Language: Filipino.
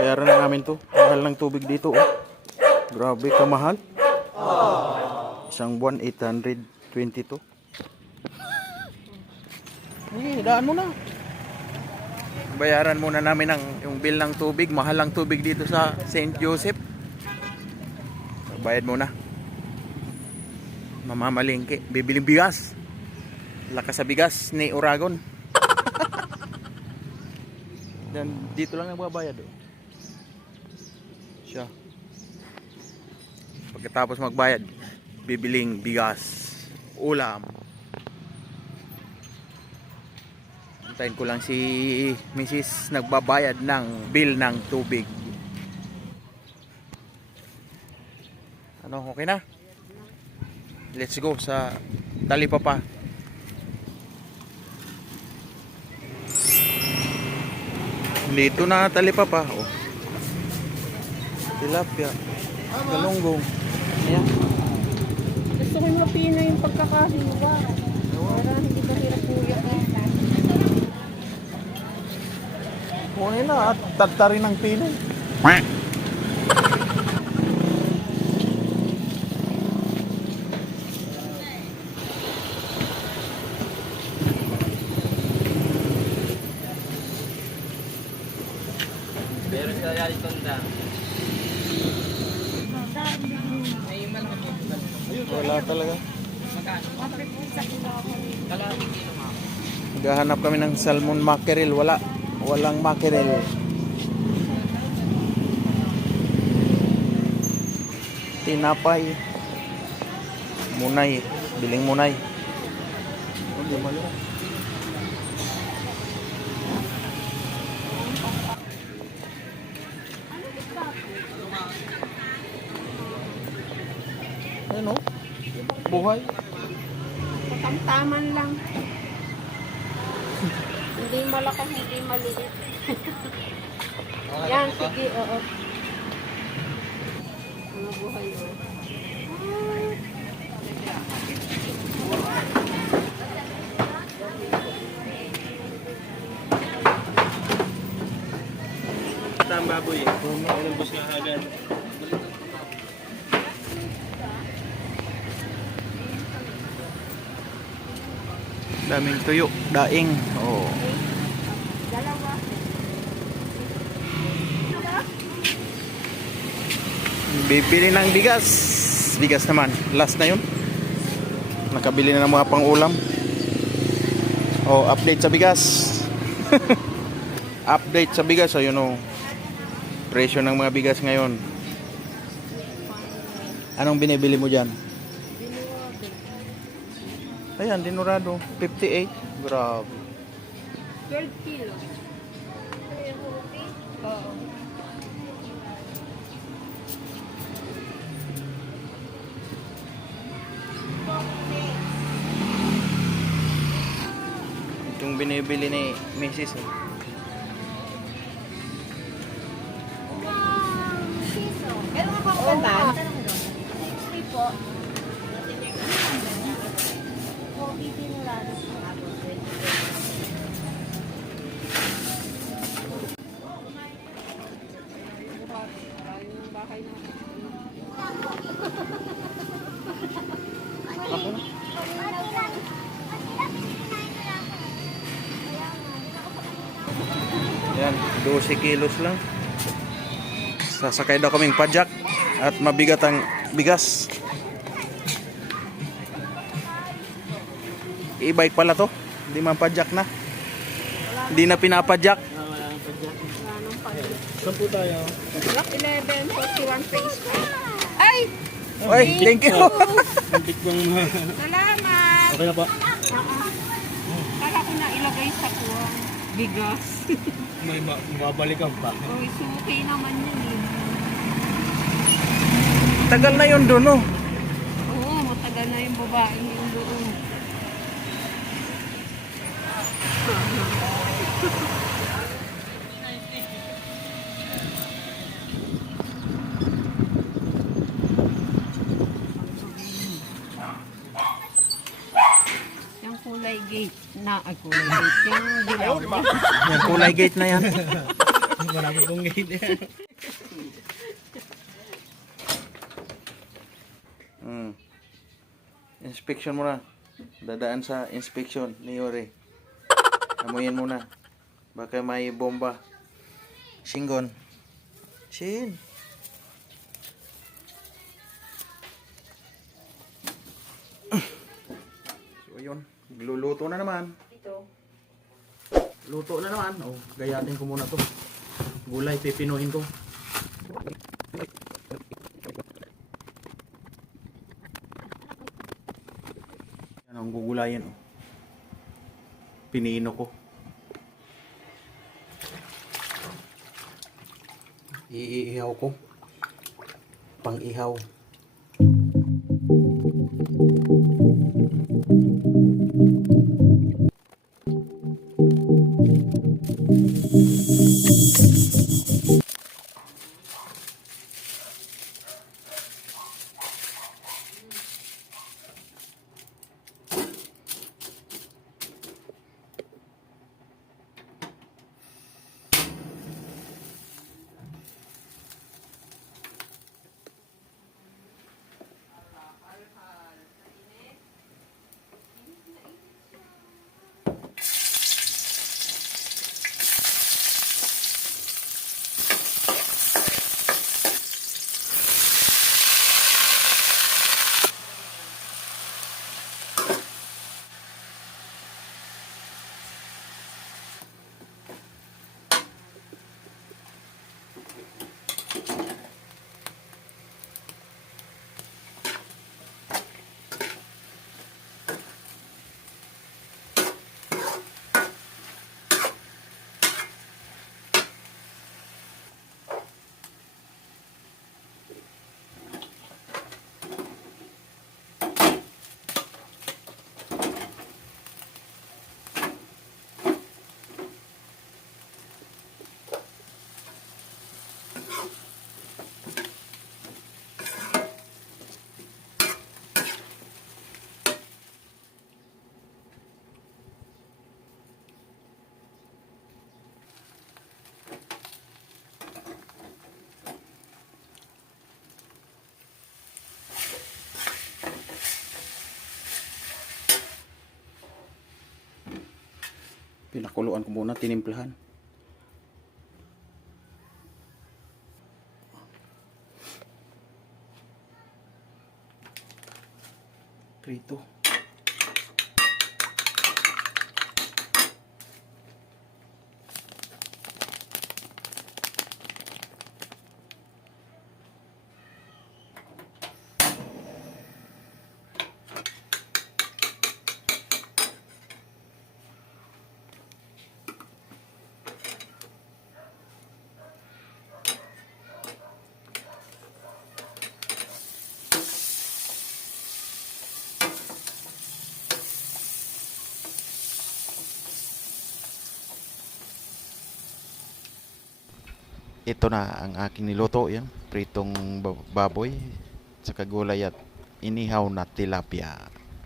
Bayaran na namin to. Mahal ng tubig dito, oh. Grabe kamahal. Isang buwan 822. Daan mo na. Bayaran muna namin yung bill ng tubig. Mahal ang tubig dito sa St. Joseph. Bayad muna. Mamamalingki. Bibiling bigas. Lakas sa bigas ni Uragon. Dan dito lang nagbabayad, oh. Siya. Pagkatapos magbayad, bibiling bigas, ulam. Antayin ko lang si Mrs. nagbabayad ng bill ng tubig. Ano, okay na? Let's go sa Talipapa. Dito na Talipapa, oh. Tilapia, galunggong. Ayan. Gusto ko yung mapina yung pagkakahiwa. Para hindi ka hirap uyak eh. Kunin na at tagtarin ng pino. Meron sa yari tonda. Wala talaga. Naghahanap kami ng salmon mackerel. Walang mackerel. Tinapay. Munay. Biling munay. Ano? Buhay. Tamtaman lang. Hindi malaki, hindi maliit. Yan, sige, oo. Mga buhay yun. Ang baboy. Ilang bus nga agad. Daming tuyo. Daing. Oh. Dalawa. Bibili ng bigas. Bigas naman. Last na yun. Nakabili na ng mga pang-ulam. Oh, update sa bigas. Update sa bigas. Ayun, oh. Presyo ng mga bigas ngayon. Anong binibili mo dyan? Ayan, dinurado. 58. Grabe. 12 kilo. Oo. Itong binibili ni Mrs. eh. Meron ka bang kantan? Po. Yan, 12 kilos lang. Sasakay daw kaming pajak at mabigat ang bigas. E-bike pala to. Hindi man pajak na. Hindi na pinapajak. Wala nang padyak. Wala nang pag- Saan po tayo? Block 11, 41 phase 5. Ay! Oy, thank you. Muntik bang Salamat! okay na po? Kala ko na ilagay sa kuwang bigas. May mababalikan pa. Uy, suki naman yun eh. Tagal na yun doon, oh. Oo, matagal na yung babae yung doon. Yung kulay gate na, ay kulay gate, yung dilaw. Yung kulay gate na yan. Marami kong ngayon. Inspection muna. Dadaan sa inspection ni Yuri. Amuyin muna. Baka may bomba. Singgon. Sin. So ayun, luluto na naman. Ito. Luto na naman. Oh, gayatin ko muna to. Gulay pipinuhin ko. Yan ang gugulayan. Oh. Pinino ko. Iihaw ko. Pang-ihaw. Pinakuluan ko muna, tinimplahan. Prito. Ito na ang aking niluto, yan. Pritong baboy, saka gulay at inihaw na tilapia.